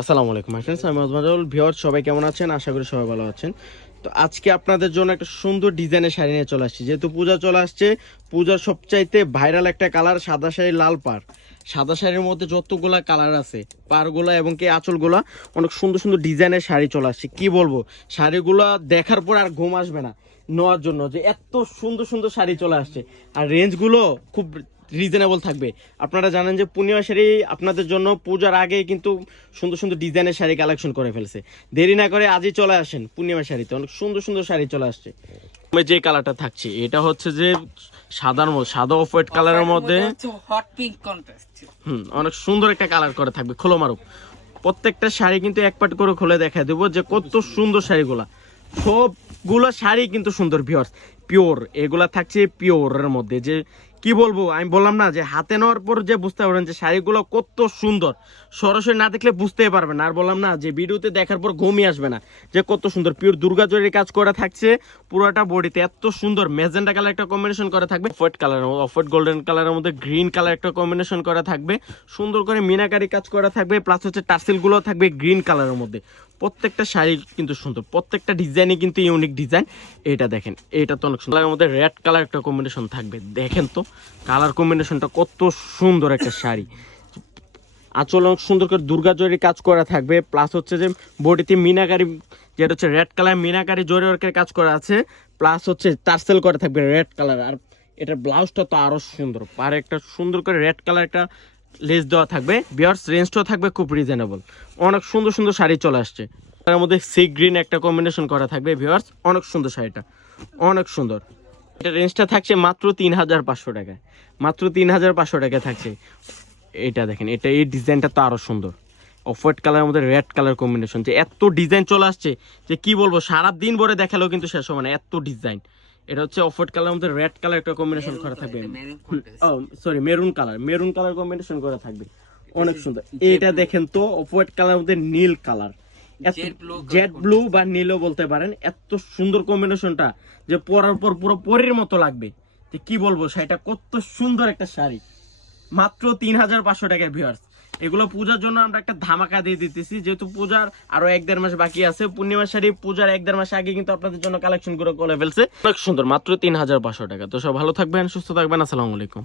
আসসালামু আলাইকুম ফ্রেন্ডস, আমি আজমাজুল। ভিউয়ার্স সবাই কেমন আছেন? আশা করি সবাই ভালো আছেন। তো আজকে আপনাদের জন্য একটা সুন্দর ডিজাইনের শাড়ি নিয়ে চলে আসছি। যেহেতু পূজা চলে আসছে, পূজার সবচাইতে ভাইরাল একটা কালার সাদা শাড়ি, লাল পাড়। সাদা শাড়ির মধ্যে যতগুলা কালার আছে, পাড়গুলা এবং কি আঁচলগুলা, অনেক সুন্দর সুন্দর ডিজাইনের শাড়ি চলে আসছে। কি বলবো, শাড়িগুলা দেখার পর আর ঘুম আসবে না নেওয়ার জন্য, যে এত সুন্দর সুন্দর শাড়ি চলে আসছে। আর রেঞ্জগুলো খুব রিজনেবল থাকবে। আপনারা জানেন যে পূর্ণিমা শাড়ি আপনাদের জন্য পূজার আগে কিন্তু সুন্দর সুন্দর ডিজাইনের শাড়ি কালেকশন করে ফেলছে। দেরি না করে আজই চলে আসেন পূর্ণিমা শাড়িতে, অনেক সুন্দর সুন্দর শাড়ি চলে আসছে। যে কালারটা থাকছে এটা হচ্ছে যে সাদার মধ্যে, সাদা অফ হোয়াইট কালারের মধ্যে হট পিঙ্ক কন্ট্রাস্ট। অনেক সুন্দর একটা কালার করে থাকবে, খোলো মারুপ। প্রত্যেকটা শাড়ি কিন্তু এক পাট করে খুলে দেখা দেবো যে কত সুন্দর শাড়িগুলা। সবগুলা শাড়ি কিন্তু সুন্দর ভিউয়ার্স, পিওর। এগুলা থাকছে পিওরের মধ্যে। যে কি বলবো, আমি বললাম না যে হাতে নেওয়ার পর যে বুঝতে পারবেন যে শাড়িগুলো কত সুন্দর, সরাসরি না দেখলে বুঝতেই পারবেন না। আর বললাম না যে ভিডিওতে দেখার পর ঘুমিয়ে আসবে না যে কত সুন্দর পিওর দুর্গা জরির কাজ করা থাকছে পুরোটা বডিতে। এত সুন্দর মেজেন্টা কালার একটা কম্বিনেশন করা থাকবে, off white colour, off white golden কালারের মধ্যে গ্রিন কালার একটা কম্বিনেশন করা থাকবে। সুন্দর করে মিনাকারি কাজ করা থাকবে, প্লাস হচ্ছে টার্সেল গুলো থাকবে গ্রিন কালারের মধ্যে। প্রত্যেকটা শাড়ি কিন্তু সুন্দর, প্রত্যেকটা ডিজাইনই কিন্তু ইউনিক ডিজাইন। এটা দেখেন, এটা তো অনেক সুন্দর। এর মধ্যে রেড কালার একটা কম্বিনেশন থাকবে, দেখেন তো কালার কম্বিনেশনটা কত সুন্দর একটা শাড়ি। আঁচল অনেক সুন্দর করে দুর্গা জরির কাজ করা থাকবে, প্লাস হচ্ছে যে বডিতে মিনাকারি, যেটা হচ্ছে রেড কালার মিনাকারি জরি ওয়ার্কের কাজ করা আছে, প্লাস হচ্ছে টার্সেল করা থাকবে রেড কালার। আর এটার ব্লাউজটা তো আরো সুন্দর, আর একটা সুন্দর করে রেড কালার একটা লেস দেওয়া থাকবে। বিয়ার্স রেঞ্জটাও থাকবে খুব রিজনেবল। অনেক সুন্দর সুন্দর শাড়ি চলে আসছে। তার মধ্যে সি গ্রিন একটা কম্বিনেশন করা থাকবে ভিউয়ার্স, অনেক সুন্দর শাড়িটা, অনেক সুন্দর। এটা রেঞ্জটা থাকছে মাত্র 3500 টাকায়, মাত্র 3500 টাকায় থাকছে। এটা দেখেন, এটা এই ডিজাইনটা তো আরো সুন্দর। অফ হোয়াইট কালারের মধ্যে রেড কালার কম্বিনেশন, যে এত ডিজাইন চলে আসছে যে কি বলবো, সারা দিন ভরে দেখালেও কিন্তু শেষ হবে না, এত ডিজাইন। এটা হচ্ছে অফ হোয়াইট কালারের মধ্যে রেড কালার একটা কম্বিনেশন করা থাকবে, sorry maroon colour, maroon colour combination করা থাকবে, অনেক সুন্দর। এটা দেখেন তো অফ হোয়াইট কালারের মধ্যে নীল কালার, জেড ব্লু বা নীলও বলতে পারেন। এত সুন্দর কম্বিনেশনটা যে পরার পর পুরো পরীর মতো লাগবে। যে কি বলবো, শাড়িটা কত সুন্দর একটা শাড়ি, মাত্র 3500 টাকায় ভিউয়ার্স। এগুলো পূজার জন্য আমরা একটা ধামাকা দিয়ে দিতেছি, যেহেতু পূজার আরো 1-1.5 মাস বাকি আছে। পূর্ণিমা শাড়ি পূজার 1-1.5 মাস আগে কিন্তু আপনাদের জন্য কালেকশন করে ফেলছে, অনেক সুন্দর, মাত্র 3500 টাকা। তো সব ভালো থাকবেন, সুস্থ থাকবেন, আসসালামু আলাইকুম।